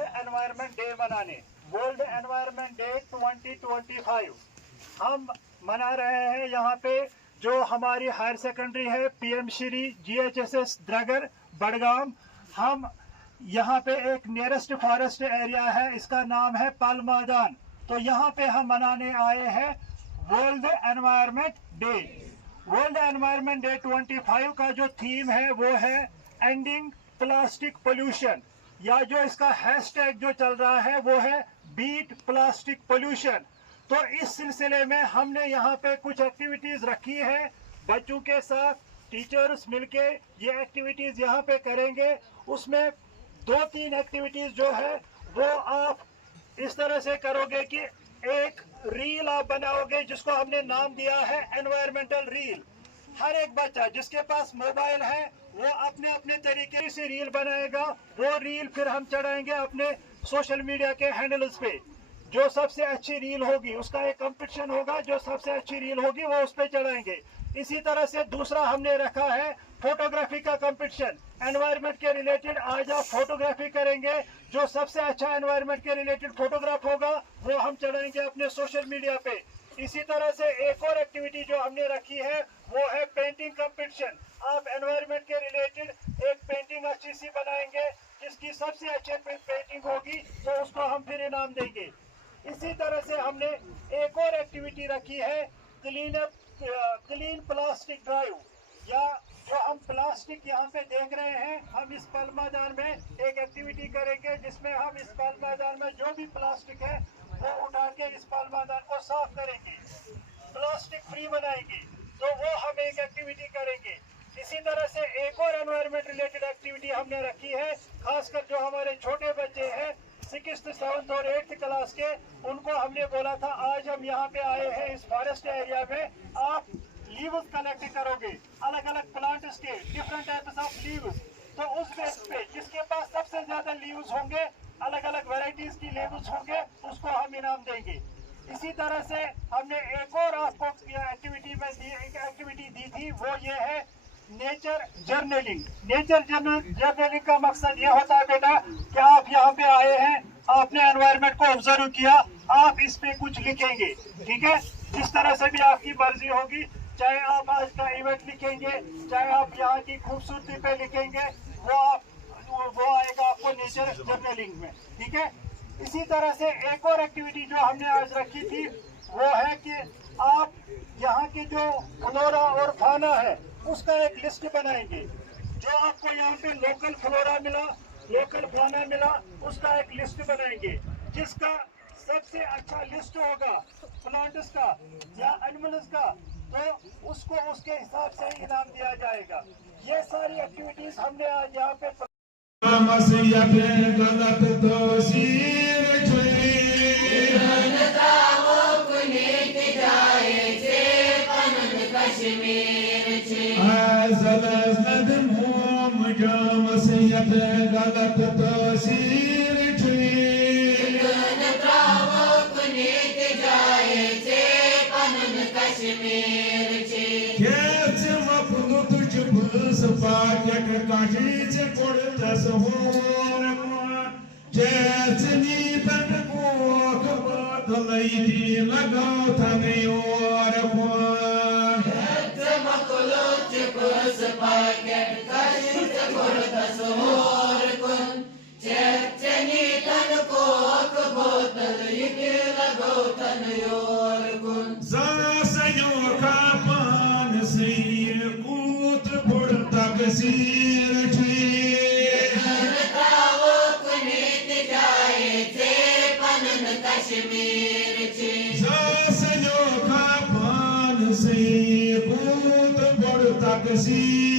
Environment day मनाने, world environment day 2025 हम मना रहे हैं। यहाँ पे जो हमारी हायर सेकेंडरी है पीएम श्री GHSS द्रगर बडगाम, हम यहाँ पे एक नियरेस्ट फॉरेस्ट एरिया है, इसका नाम है पल मैदान। तो यहाँ पे हम मनाने आए हैं world environment day. World environment day 25 का जो थीम है वो है एंडिंग प्लास्टिक पोल्यूशन, या जो इसका हैशटैग जो चल रहा है वो है बीट प्लास्टिक पोल्यूशन। तो इस सिलसिले में हमने यहाँ पे कुछ एक्टिविटीज रखी है, बच्चों के साथ टीचर्स मिलके ये एक्टिविटीज यहाँ पे करेंगे। उसमें 2-3 एक्टिविटीज जो है वो आप इस तरह से करोगे कि एक रील आप बनाओगे जिसको हमने नाम दिया है एनवायरमेंटल रील। हर एक बच्चा जिसके पास मोबाइल है वो अपने अपने तरीके से रील बनाएगा। वो रील फिर हम चढ़ाएंगे अपने सोशल मीडिया के हैंडल्स पे। जो सबसे अच्छी रील होगी उसका एक कंपटीशन होगा, जो सबसे अच्छी रील होगी वो उस पर चढ़ाएंगे। इसी तरह से दूसरा हमने रखा है फोटोग्राफी का कंपटीशन, एनवायरनमेंट के रिलेटेड। आज आप फोटोग्राफी करेंगे, जो सबसे अच्छा एनवायरनमेंट के रिलेटेड फोटोग्राफ होगा वो हम चढ़ाएंगे अपने सोशल मीडिया पे। इसी तरह से एक और एक्टिविटी जो हमने रखी है वो है पेंटिंग कंपटीशन। आप एनवायरनमेंट के रिलेटेड एक पेंटिंग अच्छी सी बनाएंगे, जिसकी सबसे अच्छी पेंटिंग होगी तो उसको हम फिर इनाम देंगे। इसी तरह से हमने एक और एक्टिविटी रखी है क्लीन प्लास्टिक ड्राइव, या जो हम प्लास्टिक यहाँ पे देख रहे हैं, हम इस पल मैदान में एक एक्टिविटी करेंगे जिसमें हम इस पल मैदान में जो भी प्लास्टिक है वो उठा के इस पल मैदान को साफ करेंगे, प्लास्टिक फ्री बनाएंगे। तो वो हम एक एक्टिविटी करेंगे। इसी तरह से एक और एनवायरनमेंट रिलेटेड एक्टिविटी हमने रखी है, खासकर जो हमारे छोटे बच्चे हैं 6th, 7th और 8th क्लास के, उनको हमने बोला था आज हम यहाँ पे आए हैं इस फॉरेस्ट एरिया में, आप लीव्स कलेक्ट करोगे, अलग अलग प्लांट्स के डिफरेंट टाइप्स ऑफ लीव्स। तो उस बेस पे जिसके पास सबसे ज्यादा लीव्स होंगे, अलग अलग वेराइटीज की लीव्स होंगे, उसको हम इनाम देंगे। इसी तरह से हमने एक और आपको एक्टिविटी में एक एक्टिविटी दी थी, वो ये है नेचर जर्नलिंग। नेचर जर्नलिंग का मकसद ये होता है बेटा कि आप यहाँ पे आए हैं, आपने एनवायरनमेंट को ऑब्जर्व किया, आप इस पे कुछ लिखेंगे, ठीक है। जिस तरह से भी आपकी मर्जी होगी, चाहे आप आज का इवेंट लिखेंगे, चाहे आप यहाँ की खूबसूरती पे लिखेंगे, वो आएगा आपको नेचर जर्नलिंग में, ठीक है। इसी तरह से एक और एक्टिविटी जो हमने आज रखी थी वो है कि आप यहाँ के जो फ्लोरा और फाना है उसका एक लिस्ट बनाएंगे। जो आपको यहाँ पे लोकल फ्लोरा मिला, लोकल फाना मिला, उसका एक लिस्ट बनाएंगे। जिसका सबसे अच्छा लिस्ट होगा प्लांट्स का या एनिमल्स का, तो उसको उसके हिसाब से इनाम दिया जाएगा। ये सारी एक्टिविटीज हमने आज यहाँ पे See